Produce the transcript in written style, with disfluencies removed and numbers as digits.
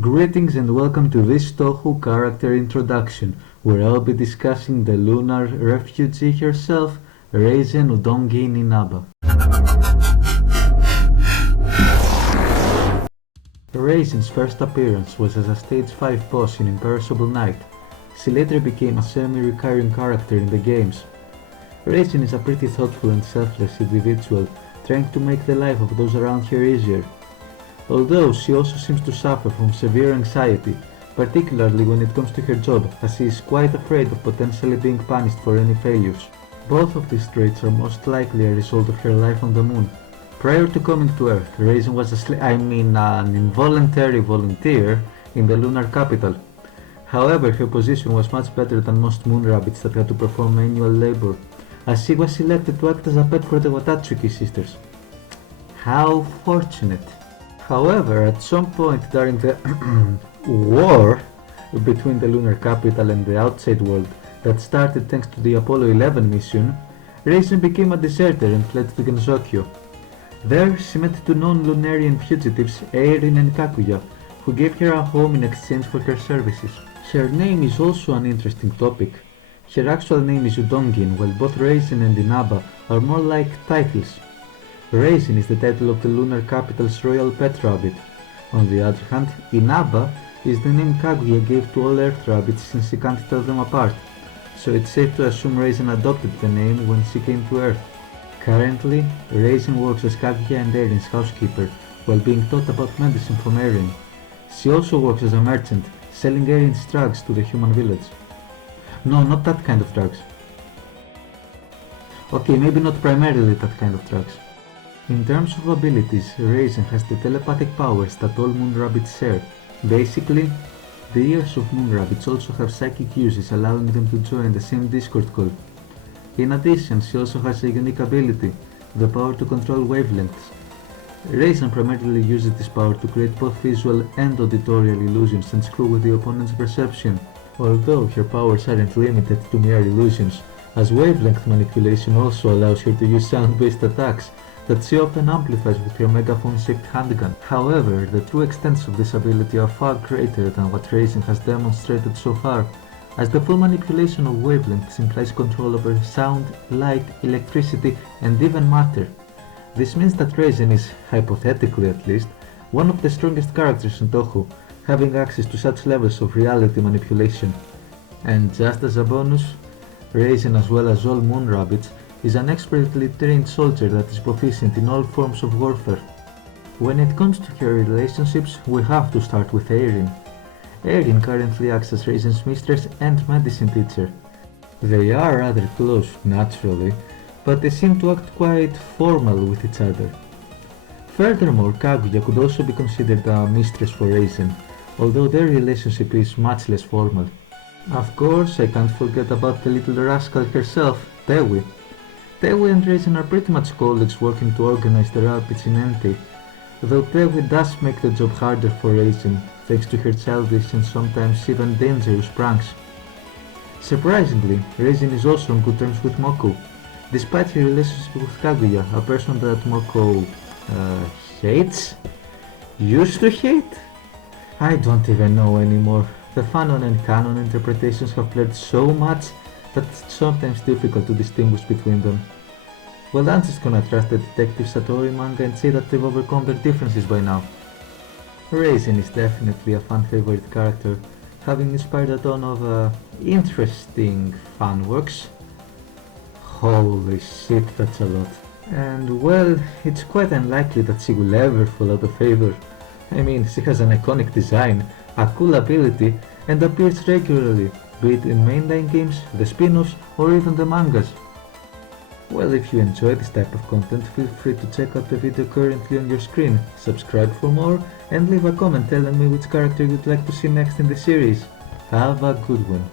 Greetings and welcome to this Touhou character introduction, where I'll be discussing the lunar refugee herself, Reisen Udongein Inaba. Reisen's first appearance was as a stage 5 boss in Imperishable Knight. She later became a semi-recurring character in the games. Reisen is a pretty thoughtful and selfless individual, trying to make the life of those around her easier. Although she also seems to suffer from severe anxiety, particularly when it comes to her job, as she is quite afraid of potentially being punished for any failures. Both of these traits are most likely a result of her life on the moon. Prior to coming to Earth, Reisen was an involuntary volunteer in the lunar capital. However, her position was much better than most moon rabbits that had to perform manual labor, as she was selected to act as a pet for the Touhouwiki sisters. How fortunate! However, at some point during the war between the lunar capital and the outside world that started thanks to the Apollo 11 mission, Reisen became a deserter and fled to Genzokyo. There she met two known Lunarian fugitives, Eirin and Kaguya, who gave her a home in exchange for her services. Her name is also an interesting topic. Her actual name is Udongein, while both Reisen and Inaba are more like titles. Reisen is the title of the lunar capital's royal pet rabbit. On the other hand, Inaba is the name Kaguya gave to all Earth rabbits since she can't tell them apart, so it's safe to assume Reisen adopted the name when she came to Earth. Currently, Reisen works as Kaguya and Eirin's housekeeper while being taught about medicine from Eirin. She also works as a merchant, selling Eirin's drugs to the human village. No, not that kind of drugs. Okay, maybe not primarily that kind of drugs. In terms of abilities, Reisen has the telepathic powers that all moon rabbits share. Basically, the ears of moon rabbits also have psychic uses, allowing them to join the same Discord call. In addition, she also has a unique ability, the power to control wavelengths. Reisen primarily uses this power to create both visual and auditorial illusions and screw with the opponent's perception, although her powers aren't limited to mere illusions, as wavelength manipulation also allows her to use sound-based attacks that she often amplifies with her megaphone-shaped handgun. However, the true extents of this ability are far greater than what Reisen has demonstrated so far, as the full manipulation of wavelengths implies control over sound, light, electricity, and even matter. This means that Reisen is, hypothetically at least, one of the strongest characters in Touhou, having access to such levels of reality manipulation. And just as a bonus, Reisen, as well as all moon rabbits, is an expertly trained soldier that is proficient in all forms of warfare. When it comes to her relationships, we have to start with Eirin. Eirin currently acts as Reisen's mistress and medicine teacher. They are rather close, naturally, but they seem to act quite formal with each other. Furthermore, Kaguya could also be considered a mistress for Reisen, although their relationship is much less formal. Of course, I can't forget about the little rascal herself, Touhou. Touhou and Reisen are pretty much colleagues working to organize the rabbits in Entei, though Touhou does make the job harder for Reisen, thanks to her childish and sometimes even dangerous pranks. Surprisingly, Reisen is also on good terms with Moko, despite her relationship with Kaguya, a person that Moko hates? Used to hate? I don't even know anymore. The fanon and canon interpretations have blurred so much that it's sometimes difficult to distinguish between them. Well, I'm just gonna trust the Detective Satori manga and say that they've overcome their differences by now. Reisen is definitely a fan favorite character, having inspired a ton of interesting fanworks. Holy shit, that's a lot. And well, it's quite unlikely that she will ever fall out of favor. I mean, she has an iconic design, a cool ability, and appears regularly, be it in mainline games, the spin-offs, or even the mangas. Well, if you enjoy this type of content, feel free to check out the video currently on your screen, subscribe for more, and leave a comment telling me which character you'd like to see next in the series. Have a good one.